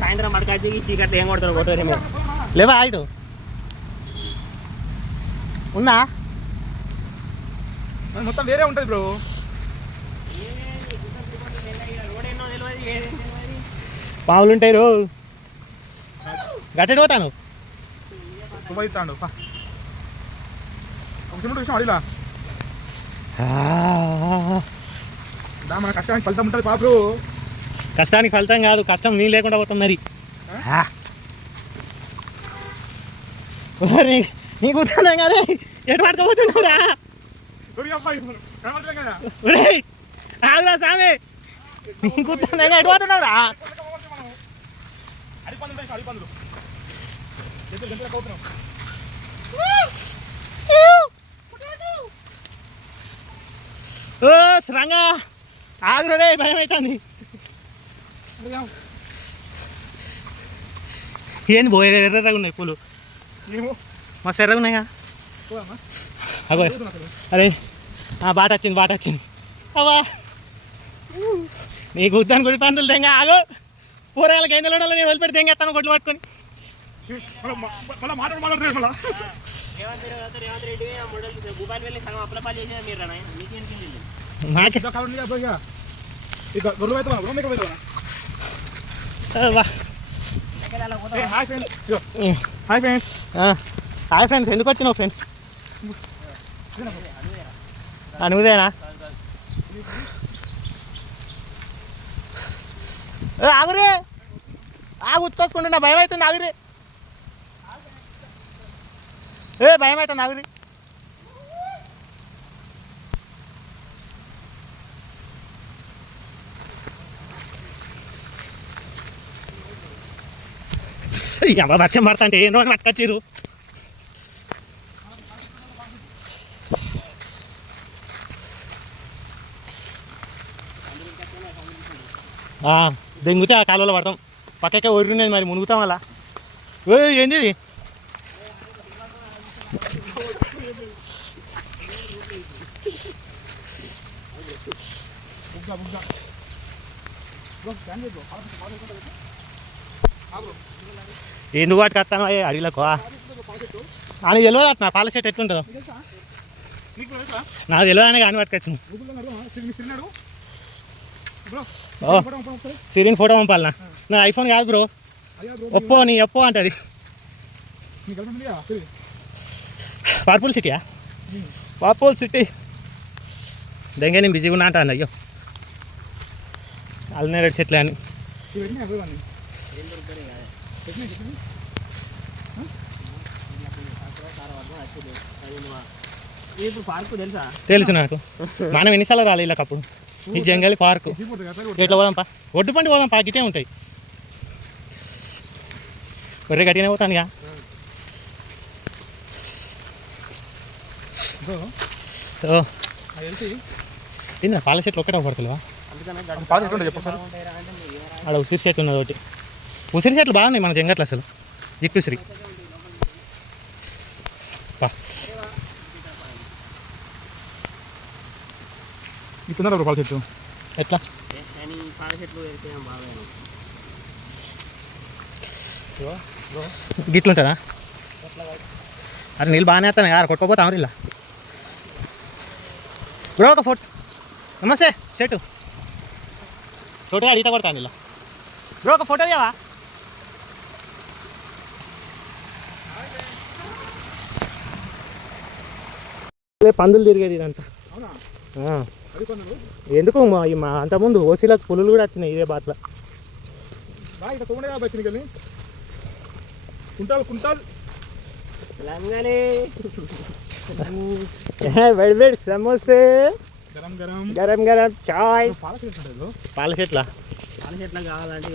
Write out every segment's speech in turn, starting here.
సాయంత్రం పడకాచి చీకట్లు ఏం కొడతారు కొట్టారేమో. లేవా ఇటు ఉందా మొత్తం వేరే ఉంటుంది బ్రో. పావులు ఉంటాయి రో గట్టెడు పోతాను తుమ్మిస్తాడు ఒక సిమెంట్ విషయం అడిలా మన కష్టానికి ఫలితం ఉంటుంది పాపరు. కష్టానికి ఫలితం కాదు, కష్టం నీ లేకుండా పోతాం మరి. నీకు ఉత్తానం కదా ఎటు పట్టుకోపోతున్నావురా ఆగురా సామే, నీకు ఉత్తానం ఎటు పోతున్నావురా? ఓ శ్రంగా ఆగురే, భయం అవుతుంది. ఏంది పోయే ఎర్రగా ఉన్నాయి పూలు, మస్తు ఎర్రగా ఉన్నాయిగా. అగో అరే బాట వచ్చింది అవా నీకు ఉద్దాను కొడి పందులు తెంగ. ఆగో పూరగాళ్ళకి ఏం తెలియడం నేను వదిలిపెట్టి తెంగేస్తాను కొట్లు పట్టుకొని. హాయ్ ఫ్రెండ్స్, ఎందుకు వచ్చినావు ఫ్రెండ్స్? నువ్వేనా? ఆగురే, ఆగు వచ్చేసుకుంటున్నా, భయం అవుతుంది. ఆగురే, భయం అవుతుంది. ఆగురి. అబ్బా వర్షం పడతా అంటే ఏం రోజు పట్టుకొచ్చిర్రు. దెంగితే ఆ కాలువలో పడతాం. పక్కకే ఒరిగినది మరి, మునుగుతాం అలా. ఏంది ఇది? ఎందుకు పట్టుకొస్తాను అడిగిలకు? అని తెలియదు అట్ నా పాల సెట్ ఎట్లుంటుందో నాకు తెలియదు అని కానీ పట్టుకొచ్చింది. సిరిన్ ఫోటో పంపాలనా? నా ఐఫోన్ కాదు బ్రో, ఒప్పో. నీ ఒప్పో అంటది. పర్పుల్ సిటీయా? పర్పుల్ సిటీ దెంగే నేను బిజీగా ఉన్నా అంటాను. అయ్యో అల్నేరేడు చెట్లే అని తెలుసు నాకు. మనం ఎన్నిసార్లు రాలి ఇలా అప్పుడు ఈ జంగలి పార్కు. ఎట్లా పోదాంపా, ఒడ్డు పండి పోదాంపా, గిటే ఉంటాయి. ఒర్రె గట్టిగానే పోతాను ఇక. ఏందా పాల చెట్లు ఒక్కటే పడుతుందా? అక్కడ ఉసిరి చెట్టు ఉన్నది ఒకటి. ఉసిరి చెట్లు బాగున్నాయి మన జంగట్లు అసలు, జిక్కుసిరి. ఇస్తున్నారు పాల చెట్టు ఎట్లా? గిట్లుంటుందా? అరే నీళ్ళు బాగానే వస్తాను యారు, కొట్టుకోపోతాం ఇలా. బ్రో ఒక ఫోటో. నమస్తే చెట్టు తోటగా ఈత కొడతాను ఇలా. బ్రో ఒక ఫోటో తీయవా? పందులు తిరిగేది ఇదంతా. ఎందుకు మా అంతకుముందు ఓసీలకు పులులు కూడా వచ్చినాయి ఇదే బాట్ల. వేడి వేడి సమోసే, గరం గరం చాయ్. పాల చెట్ల కావాలంటే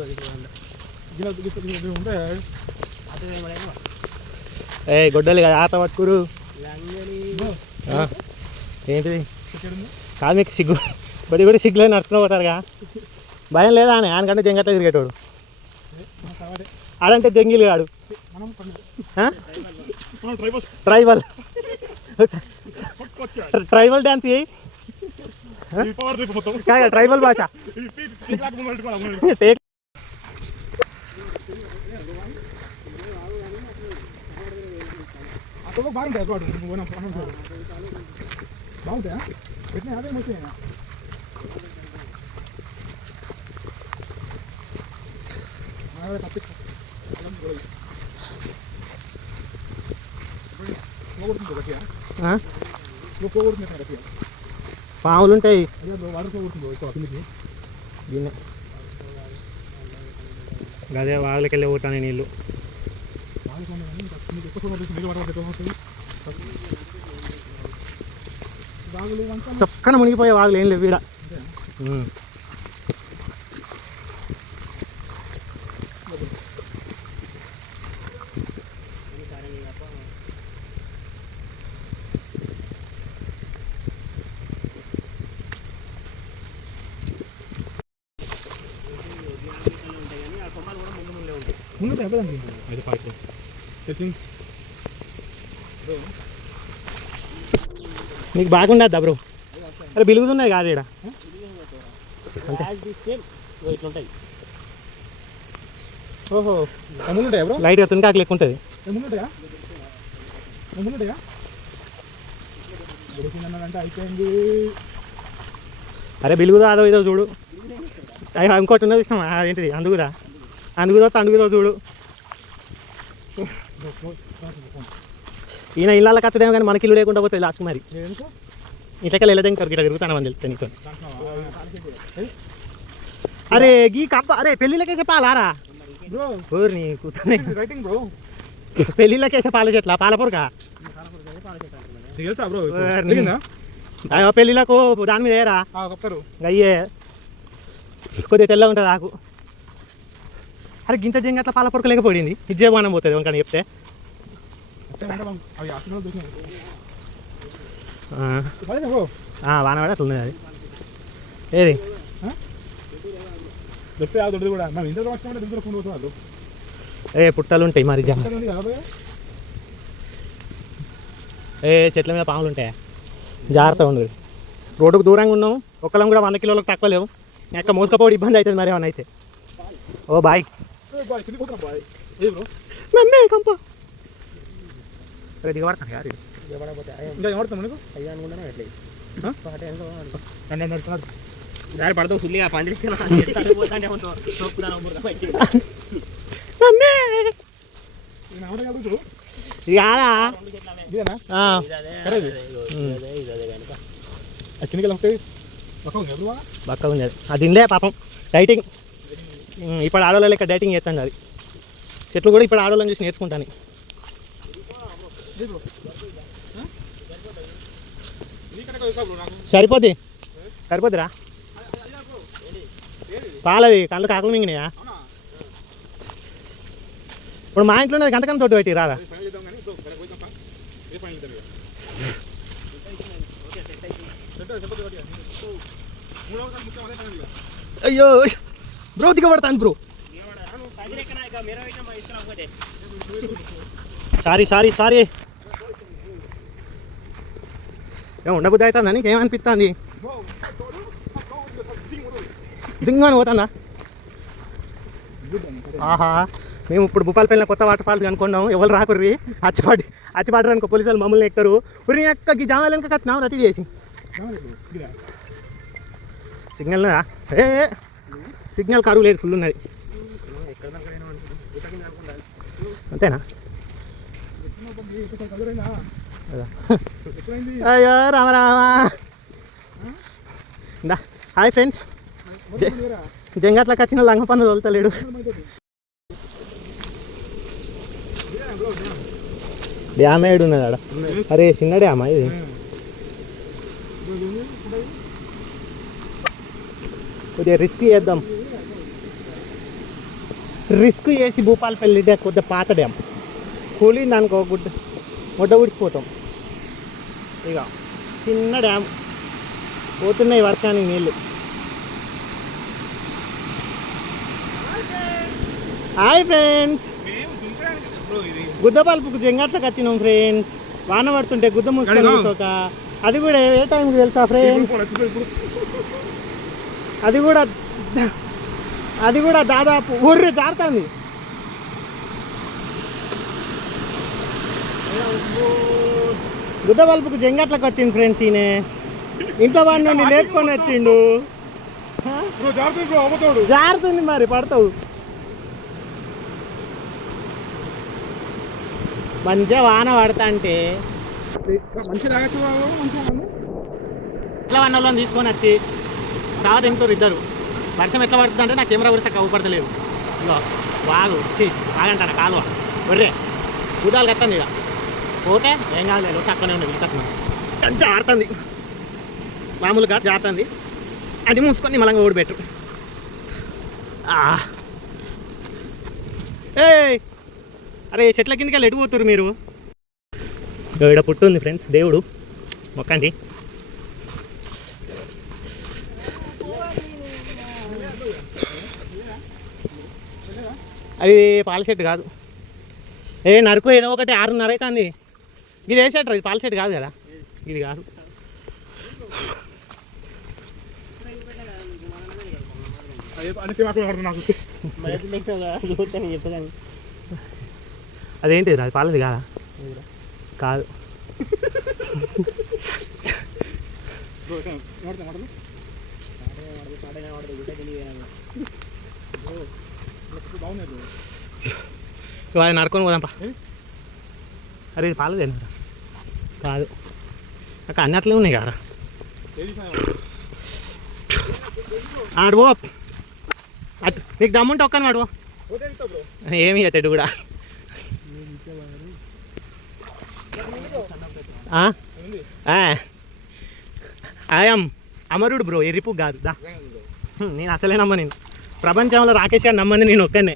గొడ్డలి కదా ఆత పట్టుకురు. ఏంటిది కాదు మీకు సిగ్గు బడి కూడా సిగ్గులే నడుచుకుని పోతారుగా. భయం లేదా అని ఆయనకంటే జంగట్లా తిరిగేటోడు. ఆడంటే జంగిల్ కాడు, ట్రైబల్. ట్రైబల్ డ్యాన్స్ చేయి, ట్రైబల్ భాష. బాగుంటాయి బాగుంటాయా పెట్టినా అదే మొత్తం పాములు ఉంటాయి అదే వాళ్ళకి వెళ్ళి పోతాను నీళ్ళు చక్కన మునిగిపోయే వాగులు ఏం లేవు ఈడ ముందు అయితే పార్క్ నీకు బాగుండద్దా బ్రో అరే బిలుగుతున్నాయి కాదు ఇక్కడ ఇట్లుంటాయి. ఓహో ముందుంటాయా బ్రో లైట్గా తునికాకు లెక్క ఉంటుంది ముందుంటాయా ముందుంటాయా అంటే అయిపోయింది. అరే బిలుగుదో అదో ఇదో చూడు అయ్యో ఇంకోటి ఉన్నది ఇష్టం ఏంటిది అందుకుదో చూడు ఈయన ఇళ్ళ కట్టడేమో కానీ మనకి ఇల్లు లేకుండా పోతుంది లాస్ట్ మరి ఇట్లకెళ్ళి వెళ్ళదే ఇంకా ఇట్లా తిరుగుతాను అని తెలుస్తుంది నీతో. అరే గీ కప్ప అరే పెళ్ళిళ్ళకేసే పాలారా నీ కూతుర్ని పెళ్ళిళ్ళకేసే పాల చెట్ల పాలపూరక పెళ్ళిళ్ళకు దాని మీద ఏరా అయ్యే కొద్దిగా తెల్లగా ఉంటుంది ఆకు. అరే గింత జంగి అట్లా పాలపూరక లేకపోయింది ఇజ్జే బాణం పోతుంది వంకని చెప్తే వాన పడి అట్లా ఉన్నది అది ఏది పుట్టలు ఉంటాయి మరి చెట్ల మీద పాములు ఉంటాయా జాగ్రత్తగా ఉండదు. రోడ్డుకు దూరంగా ఉన్నాం ఒక్కలం కూడా 100 కిలోలకు తక్కువ లేవు ఎక్క మోసుకపోవడం ఇబ్బంది అవుతుంది మరి ఏమన్నా అయితే. ఓ బాయ్ మమ్మీ కంప దిగబడతాను దారి పడతావు సుల్లిగా పందిరి బక్క ఉంది అది తిండే పాపం డైటింగ్ ఇప్పుడు ఆడవాళ్ళ లెక్క డైటింగ్ చేస్తాను అది. చెట్లు కూడా ఇప్పుడు ఆడవాళ్ళని చూసి నేర్చుకుంటాను. సరిపోద్దిరా పాలది కళ్ళు కాకలు మింగినాయా. ఇప్పుడు మా ఇంట్లో గంటకన్నా తోటి పెట్టి రాదా అయ్యో బ్రో దిగబడతాను బ్రో సారీ ఏం ఉండబుద్ధి అవుతుందా నీకేమనిపిస్తుంది జింగాని పోతుందా. ఆహా మేము ఇప్పుడు భూపాలపల్లిలో కొత్త వాటర్ ఫాల్స్ అనుకున్నాం ఎవరు రాకుర్రి అచ్చిపాటరు అనుకో పోలీసు వాళ్ళు మమ్మల్ని ఎక్కుతారు ఉరి ఎక్కకి జామాలు వెనక కట్టినాం రెడీ చేసి సిగ్నల్ సిగ్నల్ కరువు లేదు ఫుల్ ఉన్నది అంతేనా. అయ్యో రామరామా హాయ్ ఫ్రెండ్స్ జంగట్లకు వచ్చిన లంగ పన్ను తోలుతలేడు. డ్యామ్ ఏడు ఉన్నది ఆడ అరే చిన్న డ్యామా ఇది కొద్దిగా రిస్క్ చేద్దాం రిస్క్ చేసి భూపాలపల్లి కొద్దిగా పాత డ్యామ్ కూలింది అనుకో ముడ్డ ఉడికిపోతాం. ఇక చిన్న డ్యామ్ పోతున్నాయి వర్షానికి నీళ్ళు. హాయ్ ఫ్రెండ్స్ గుద్దపాలపుకు జంగాట్లకు వచ్చినాం ఫ్రెండ్స్. వాన పడుతుంటే గుద్ద మూసుకొని కూర్చోక అది కూడా ఏ టైంకి తెలుసా ఫ్రెండ్స్ అది కూడా దాదాపు ఊర్రి జారుతుంది. గుద్ద బల్పుకు జంగట్లకు వచ్చింది ఫ్రెండ్స్ ఈయన ఇంట్లో వాడిని నుండి లేపుకొని వచ్చిండు బ్రో జాగ్రత్త బ్రో అవ్వతాడు. జారుతుంది మరి పడతావు మంచిగా వాన పడతా అంటే మంచి తాగచ్చు మంచిగా ఇట్లా వాళ్ళని తీసుకొని వచ్చి సావ తింటారు ఇద్దరు. వర్షం ఎట్లా పడుతుంది అంటే నా కెమెరా కూడా చక్కగా పడతలేదు. ఇగో వాగు వచ్చి బాగంటాను కాలువ బొర్రే చూడాలి కత్తండి ఇక పోతే ఏం కాదు లేదు చక్కనే ఉంది వీళ్ళకి కొంచెం ఆడుతుంది మామూలుగా జారుతుంది. అది మూసుకొని మళ్ళీ ఓడిపెట్టు. ఏ అరే చెట్ల కిందకి వెళ్ళి ఎడిపోతున్నారు మీరు. ఇక్కడ పుట్టు ఉంది ఫ్రెండ్స్ దేవుడు మొక్కండి. అది పాల చెట్టు కాదు. నరుకు ఏదో ఒకటి 6:30 అవుతుంది. ఇది ఏ చెట్టు? ఇది పాల చెట్టు కాదు కదా. ఇది కాదు. అదేంటిది అది పాలది కాదా? కాదు. అది నరుకొని పోదాంపా. అరే ఇది పాలదేనా? కాదు. నాకు అన్ని అట్లే ఉన్నాయి కదా. ఆడు పో అటు నీకు దమ్ముంటే ఒక్కని వాడు ఏమి అతడు కూడా ఆయాం అమరుడు బ్రో ఎరిపు కాదు దా. నేను అసలే నమ్మ నేను ప్రపంచంలో రాకేష్ గారు నమ్మంది నేను ఒక్కనే.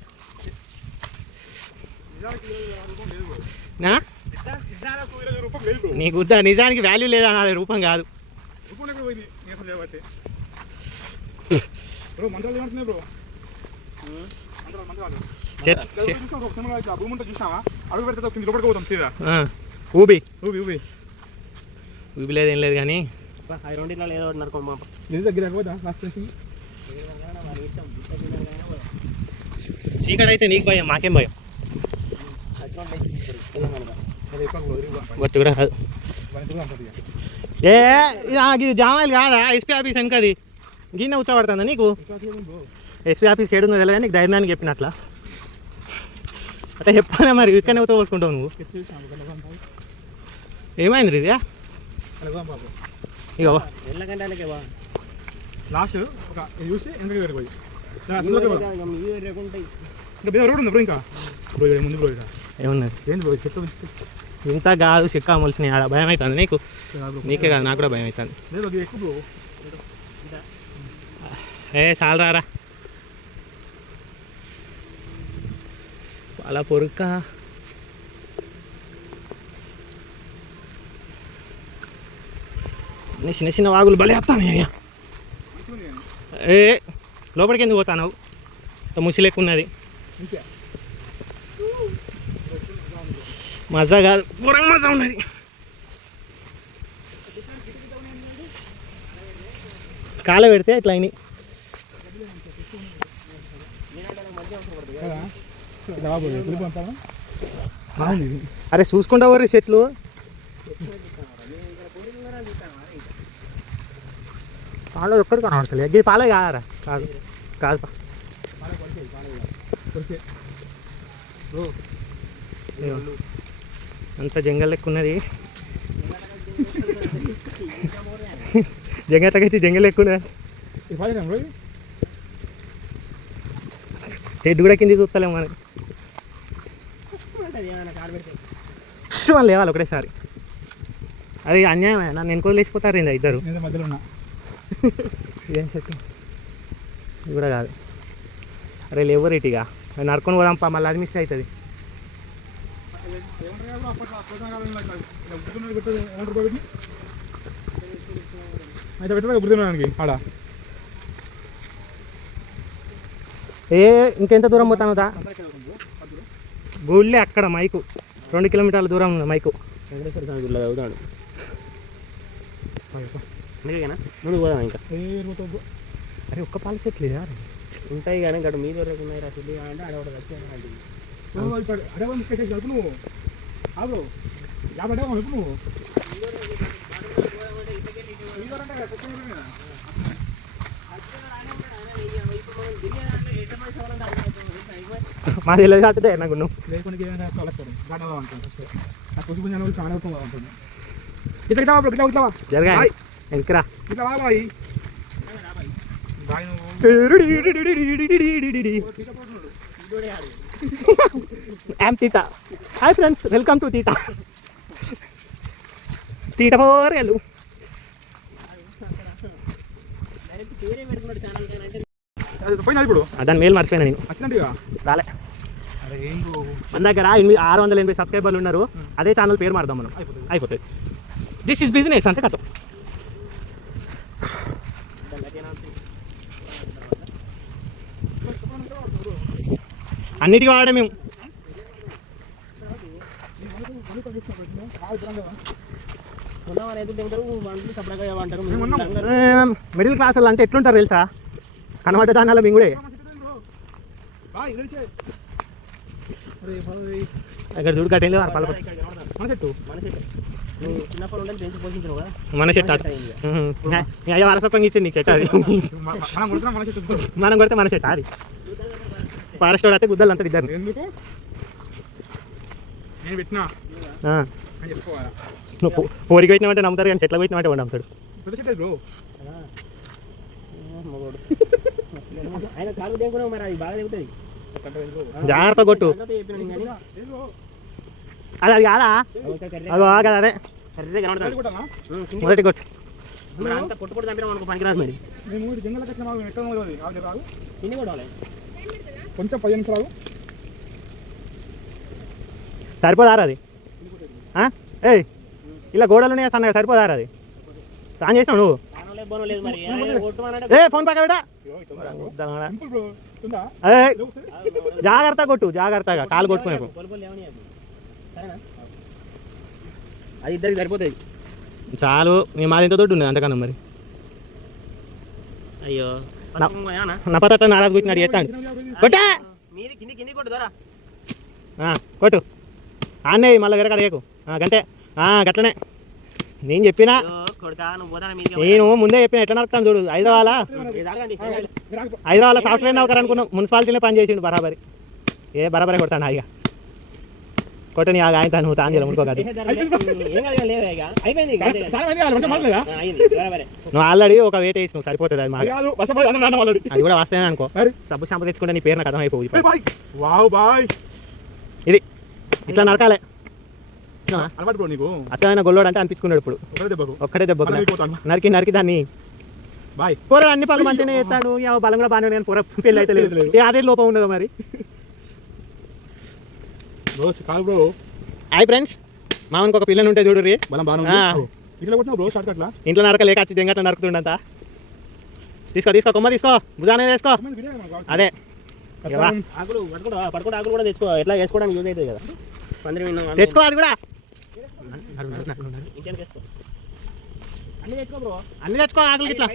నీకు వద్దా నిజానికి వాల్యూ లేదా నాది రూపం కాదు. ఊబి ఊబి లేదు ఏం లేదు కానీ చీకటి అయితే నీకు భయం మాకేం భయం. కూడా కాదు. ఇది జామాయిలు కాదా? ఎస్పీ ఆఫీస్ వెనకది గిన్నె ఉచ్చబడుతుందా నీకు? ఎస్పీ ఆఫీస్ ఏడుందో తెలియదు నీకు ధైర్యానికి చెప్పినట్లా అంటే చెప్పానే మరి ఇక్కడనే ఉత్త పోసుకుంటావు నువ్వు. ఏమైంది ఇది? ఇక లాస్ట్ చూసి ఇంకా రోడ్ ఉంది బ్రో. ఇంకా ముందు బ్రో ఏమున్నది ఏంటి బ్రో చెట్టు ఇంత కాదు చిక్కా మలిసినాయి ఆడ. భయం అవుతుంది నీకు? నీకే కాదు నాకు కూడా భయం అవుతుంది. ఎక్కువ బ్రో. చాలు రారా అలా పొరుక్క. చిన్న చిన్న వాగులు భలే వస్తాను. లోపలికి ఎందుకు పోతాను? ముసి లెక్క ఉన్నది. మజా కాదు పూర మజా ఉన్నది. కాల పెడితే ఇట్లా అయినాయి. అరే చూసుకుంటా వర్రి చెట్లు. పాల ఒక్కడికి కనబడతలే. ఇది పాలే కాదరా? కాదు కాదు. అంత జంగల్ లెక్క ఉన్నది. జంగటకొచ్చి జంగల్ లెక్క ఉన్నది. చెట్టు కూడా కింద చూస్తలేము మనకి. అని లేవాలి ఒకటేసారి. అది అన్యాయమే. నన్ను ఎన్నికలు లేచిపోతారు ఏందా ఇద్దరు మధ్యలో ఉన్నా. ఏం చెట్టు ఇది కూడా కాదు. అరే లేవరు ఇటుగా నరుకొని పోదాంపా మళ్ళీ అది మిస్ అవుతుంది. అయితే పెట్టడానికి గుర్తున్నానికి ఆడ ఇంకెంత దూరం పోతాను దా? గుళ్ళే అక్కడ మైకు 2 కిలోమీటర్ల దూరం ఉంది మైకు. అవుతాడు ముందు పోదాం ఇంకా. అరే ఒక్క పాల చెట్లు ఇదా ఉంటాయి కానీ ఇక్కడ మీద ఉన్నాయి రా. అంటే ఆడ ఒకటి నువ్వు యాభై ఇప్పుడు నువ్వు మా తెలియదు కట్టితే నాకు నువ్వు లేకుండా కలెక్టర్ గాడి ఉంటుంది ఆ కుటుంబం చాలా ఉంటుంది ఇట్లా ఇట్లా ఇట్లా ఇట్లా జరగా ఎంకరా ఇట్లా బాబాయ్ బాయ్ నువ్వు I'm Theta hi friends welcome to Theta తీట పోరేలు పోయినా ఇప్పుడు దాని మేలు మర్చిపోయినా నేను వచ్చినట్టుగా రాలే అరే ఏం మన దగ్గర 680 సబ్స్క్రైబర్లు ఉన్నారు. అదే ఛానల్ పేరు మారుదాం మనం, అయిపోతుంది. దిస్ ఈజ్ బిజినెస్ అంటే కథ. అన్నిటికీ వాడే మేము. మిడిల్ క్లాస్ వాళ్ళు అంటే ఎట్లుంటారు తెలుసా? కనబడ్డ దానిలో మేము కూడా అక్కడ చూడు కట్టేది మన చెట్టు అయ్యా వారసత్వం ఇచ్చింది నీకు చెట్టు అది. మనం కొడితే మన చెట్టు అది. ఫారెస్ట్ వాడు అయితే గుద్దలు అంతా ఇద్దరు. నువ్వు పోరికి పెట్టినామంటే నమ్ముతారు, కానీ చెట్ల పెట్టినామంటే వాడు నమ్ముతాడు. జాగ్రత్త కొట్టు. అది అది కాదా? అది కదా, అదే మొదటి కొట్టు. కొంచెం 10 నిమిషాలు సరిపోదారా అది? ఏయ్ ఇలా గోడలు ఉన్నాయి సన్నగా, సరిపోదారా అది? ఆన్ చేసినావు నువ్వు? ఏ ఫోన్ పక్క బిడ్డ, జాగ్రత్త కొట్టు, జాగ్రత్తగా కాలు కొట్టుకునే. అది ఇద్దరికి సరిపోతుంది చాలు. మేము మాది ఎంత దొడ్డు ఉన్నది అంతకన్నా మరి. అయ్యో నపతట్ట నారాజు కొట్టినాడు చేస్తాడు. కొట్టా కొట్టు ఆన్నే మళ్ళీ వేరే కడగకు. గంటే గట్లనే నేను చెప్పినా, నేను ముందే చెప్పిన ఎట్లా నడుపుతాను చూడు. హైదరాబాద్ సాఫ్ట్వేర్ నౌకర్ అనుకున్నాం, మున్సిపాలిటీలో పని చేసిండు బరాబరి. బరాబరే కొడతాను హాయిగా. కొట్టని ఆయన నువ్వు తాంజీలో ముడుకోగలదు. నువ్వు ఆల్రెడీ ఒక వెయిట్ వేసి నువ్వు సరిపోతుంది. అది మాకు అది కూడా వస్తేనే అనుకో. సబ్బు షాంపూ తెచ్చుకుంటే నీ పేరు నాకు అర్థమైపోయి. ఇది ఇట్లా నరకాలే. అత్తమైన గొల్లోడు అంటే అనిపించుకున్నాడు. ఇప్పుడు ఒక్కటే దెబ్బకు నరికి నరికి దాన్ని పొర అన్ని పనులు మంచిగానే చేస్తాడు. బలం కూడా బాగానే, నేను పొర పెళ్ళి అయితే లేదు. అదే లోపం ఉండదు మరి. హాయ్ ఫ్రెండ్స్, మామకి ఒక పిల్లని ఉంటే చూడు రీ. ఇంట్లో నరకలేక వచ్చి దెంగట్ల నరుకుతుండంతా. తీసుకో తీసుకో, కొమ్మ తీసుకో, భుజానే వేసుకో. అదే ఆకులు కూడా తెచ్చుకో, ఎట్లా వేసుకోవడానికి యూజ్ అవుతుంది కదా. తెచ్చుకో అది కూడా. అన్ని తెచ్చుకో ఆకులు ఇట్లా.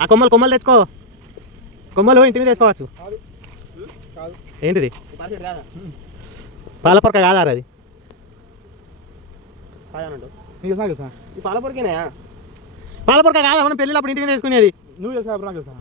ఆ కొమ్మలు తెచ్చుకో. కొమ్మలు ఇంటి మీద తెచ్చుకోవచ్చు. ఏంటిది? పాలపొరక కాదా అది? పాలపొరక కాదా? మనం పెళ్ళిలో అప్పుడు ఇంటి మీద వేసుకునేది. నువ్వు తెలుసా?